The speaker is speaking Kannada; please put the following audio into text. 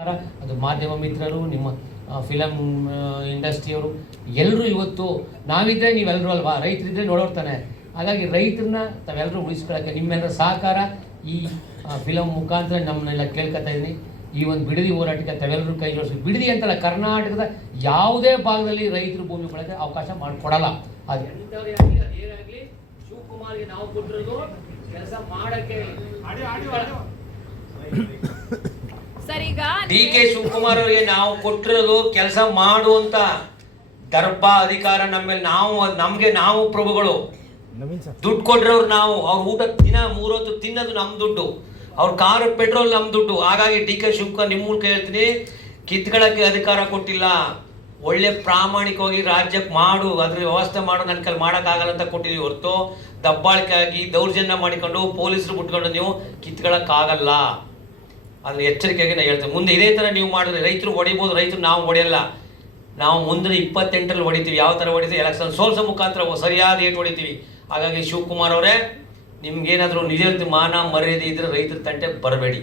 ಅದು ಮಾಧ್ಯಮ ಮಿತ್ರರು, ನಿಮ್ಮ ಫಿಲಮ್ ಇಂಡಸ್ಟ್ರಿಯವರು ಎಲ್ಲರೂ ಇವತ್ತು ನಾವಿದ್ದರೆ ನೀವೆಲ್ಲರೂ ಅಲ್ವಾ, ರೈತರಿದ್ದರೆ ನೋಡೋರ್ತಾನೆ. ಹಾಗಾಗಿ ರೈತರನ್ನ ತಾವೆಲ್ಲರೂ ಉಳಿಸ್ಕೊಳ್ಳೋಕ್ಕೆ ನಿಮ್ಮೆಲ್ಲರ ಸಹಕಾರ ಈ ಫಿಲಮ್ ಮುಖಾಂತರ ನಮ್ಮನ್ನೆಲ್ಲ ಕೇಳ್ಕೊತಾ ಇದ್ದೀನಿ. ಈ ಒಂದು ಬಿಡದಿ ಹೋರಾಟಕ್ಕೆ ತಾವೆಲ್ಲರೂ ಕೈ ಜೋಡಿಸಿ. ಬಿಡದಿ ಅಂತಲ್ಲ, ಕರ್ನಾಟಕದ ಯಾವುದೇ ಭಾಗದಲ್ಲಿ ರೈತರು ಭೂಮಿ ಕೊಡೋಕ್ಕೆ ಅವಕಾಶ ಮಾಡಿಕೊಡಲ್ಲ. ಅದು ಎಂಥವ್ರೇ ಆಗಲಿ, ಅದೇನಾಗಲಿ, ಶಿವಕುಮಾರ್ಗೆ ನಾವು ಕೊಟ್ಟಿರೋದು ಕೆಲಸ ಮಾಡೋಕ್ಕೆ. ಡಿ ಕೆ ಶಿವಕುಮಾರ್ ಅವರಿಗೆ ನಾವು ಕೊಟ್ಟಿರೋದು ಕೆಲಸ ಮಾಡುವಂತ ದರ್ಪ ಅಧಿಕಾರ ನಮ್ಮೇಲೆ. ನಮ್ಗೆ ಪ್ರಭುಗಳು. ದುಡ್ಡು ಕೊಟ್ರವ್ರು ನಾವು. ಅವ್ರ ಊಟ ದಿನ 3 ಹೊತ್ತು ತಿನ್ನೋದು ನಮ್ಮ ದುಡ್ಡು, ಅವ್ರ ಕಾರು ಪೆಟ್ರೋಲ್ ನಮ್ಮ ದುಡ್ಡು. ಹಾಗಾಗಿ ಡಿ ಕೆ ಶಿವಕುಮಾರ್ ನಿಮ್ಮ ಮೂಲಕ ಹೇಳ್ತೀನಿ, ಕಿತ್ಕೊಳ್ಳೋಕ್ಕೆ ಅಧಿಕಾರ ಕೊಟ್ಟಿಲ್ಲ. ಒಳ್ಳೆ ಪ್ರಾಮಾಣಿಕವಾಗಿ ರಾಜ್ಯಕ್ಕೆ ಮಾಡು, ಅದ್ರ ವ್ಯವಸ್ಥೆ ಮಾಡು, ನನ್ನ ಕೈಲಿ ಮಾಡೋಕ್ಕಾಗಲ್ಲ ಅಂತ ಕೊಟ್ಟಿದ್ದೀವಿ ಹೊರತು ದಬ್ಬಾಳಿಕೆ ಆಗಿ ದೌರ್ಜನ್ಯ ಮಾಡಿಕೊಂಡು ಪೊಲೀಸರು ಬಿಟ್ಕೊಂಡು ನೀವು ಕಿತ್ಕೊಳ್ಳೋಕ್ಕಾಗಲ್ಲ. ಅದ್ರ ಎಚ್ಚರಿಕೆಯಾಗಿ ನಾನು ಹೇಳ್ತೇನೆ. ಮುಂದೆ ಇದೇ ಥರ ನೀವು ಮಾಡಿದ್ರೆ ರೈತರು ಹೊಡಿಬೋದು, ರೈತರು ನಾವು ಹೊಡೆಯಲ್ಲ. ನಾವು ಮುಂದಿನ 28ರಲ್ಲಿ ಹೊಡಿತೀವಿ. ಯಾವ ಥರ ಹೊಡಿತೀವಿ? ಎಲೆಕ್ಷನ್ ಸೋಲ್ಸೋ ಮುಖಾಂತರ ಸರಿಯಾದ ಏಟು ಹೊಡಿತೀವಿ. ಹಾಗಾಗಿ ಶಿವಕುಮಾರ್ ಅವರೇ, ನಿಮ್ಗೇನಾದರೂ ನಿಜ ಮಾನ ಮರ್ಯಾದೆ ಇದ್ರೆ ರೈತರ ತಂಟೆ ಬರಬೇಡಿ.